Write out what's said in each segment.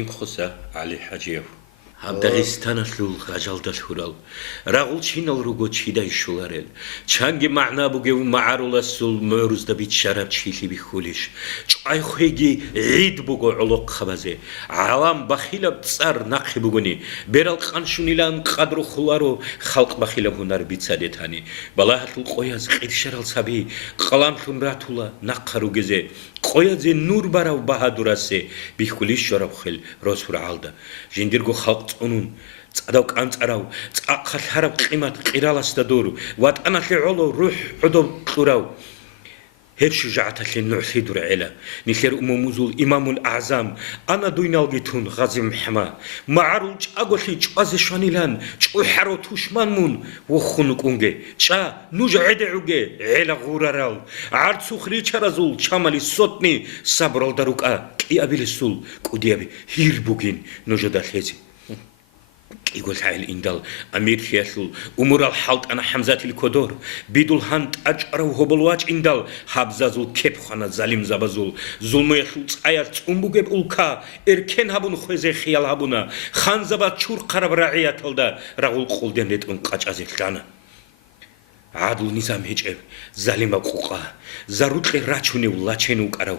имхоса Али Хаджиев. Дагестаналлул гажалдалхурал. Рагул чинал руго чидай шуларел. Чанги маъна бугев маъаруласул муърузда бит шараб чили бихулиш. Чай хуеги ид буго улуq хабазе. Алам бахилаб цар нақи бугуни. Берал қаншунилан қадру хуларо халқ бахилаб хунар бицадетани. Балахатул қояз қиршарал саби. қаламтун ратула наққаругезе. Қоязе нур барав баҳадурасе. Бихулиш шараб хел росур алда. Жиндирго халқ წუნუნ წადავ კანწარავ წაყალჰარაბ ყიმათ ყირალას და დურ ვატანახე ოლო რუჰ უდო ყურავ ჰერში ჟაათალე ნუჰიდურ ელა ნიხერ უმომუზულ იმამულ აზამ ანა დუინალგითუნ ღაზი მჰმა მაარულ ჭაგოხი ჭვაზე შვანილან ჭუჰარო თუშმანმუნ ვოხუნ კუნგე ჭა ნუჟედეუგე ელა ღურარალ არცუ ხრიჩარაზულ ჩამალი სოტნი საბრალ და რუკა ყიაბილისულ კუდიაბი ჰირბუგინ ნუჟედალხეზი يقول هاي إندال أمير خياسل أمور الحلط أنا حمزة الكدور بيدول هند أجر وهبلواج إندال حبزازول كيف خنا زليم زبازول ظلم يخلص آيات أمبوجب أولكا إركن هبون خوزة خيال هبونا خان زبا شور قرب رعيات هلدا رغول قول دنيت أنقاش أزيلنا عادل نظام هجب زليم أقوقا زروت لراتشوني ولا تشينو كارو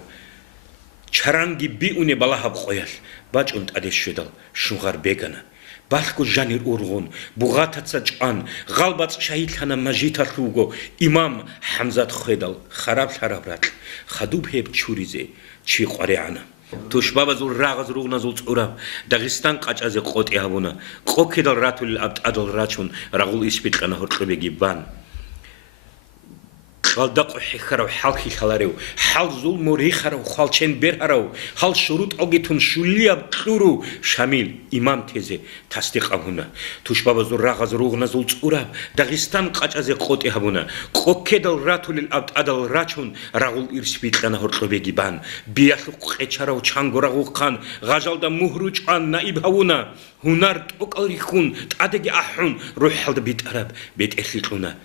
چرانگی بیونه بالا هب خویل باج اند ادش شدل شوغر بگنه بالکو جانیر اورغون بوغاتاتsa ჭან غالبات شهیدخانا ماجیتا خوگو امام حمزات خویدل خراب خرابرات خدوب هب چوریزه چی قریانا توشبابا زول راغز روغنا زول صورا داغستان قاچازه قوتي هبونا قوكدل راتول ابد ادل راچون راغول اسپیتقنا هرقبگی بان خالدق حخرو حالخي خلاريو حال زول موري خرو خالچن برهرو حال شروط اوگيتون شوليا قورو شامل امام تيزه تصديق ابونا توشبابا زول راغز روغنا زول صورا داغستان قاچازه قوتي هبونا قوكدل راتول الابد ادل راچون راغول اسپیتقنا هرقبگی بان بياخو قچارو چانگورغو خان غاجالدا مهروچ ان نائب هبونا هنر توقالريخون تادگي احون روحالد بيت عرب بيت اخلقونا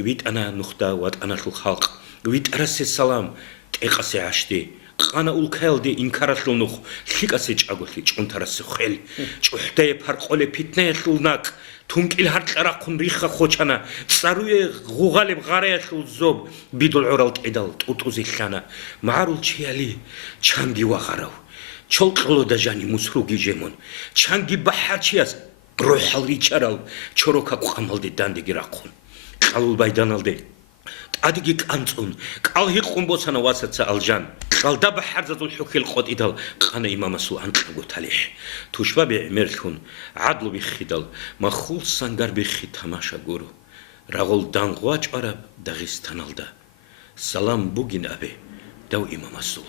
ويت أنا نخدا وات أنا الخلق ويت أرسل السلام تقاسي عشتي قانا أولكال دي إنكارت لنخ خيك أسيج أقولي جون ترسل خيل جوحتاي بحرقولي بيتناي لنك تونك الهارت لراقون ريخا خوشانا ساروي غوغالي بغاري الزوب بيدو العرال تعدل توتوزي خانا معارو الشيالي چانگي وغارو چلقلو دا جاني مسروگي جيمون چانگي بحر چياز روحال ريچارال چوروكا قوامل دي داندگي راقون قالوا بايدانالدي أديك كانتون قال هيك قنبوسنا واسطة الجان قال دب حرزة الحكي القد إدال قانا إمام سوء أنت قلت عليه توشبا بعمرتون عدل بخيدال ما خول سانغار بخي تماشا غورو رغول دانغواج عرب داغستان الدا سلام بوغين أبي دو إمام سوء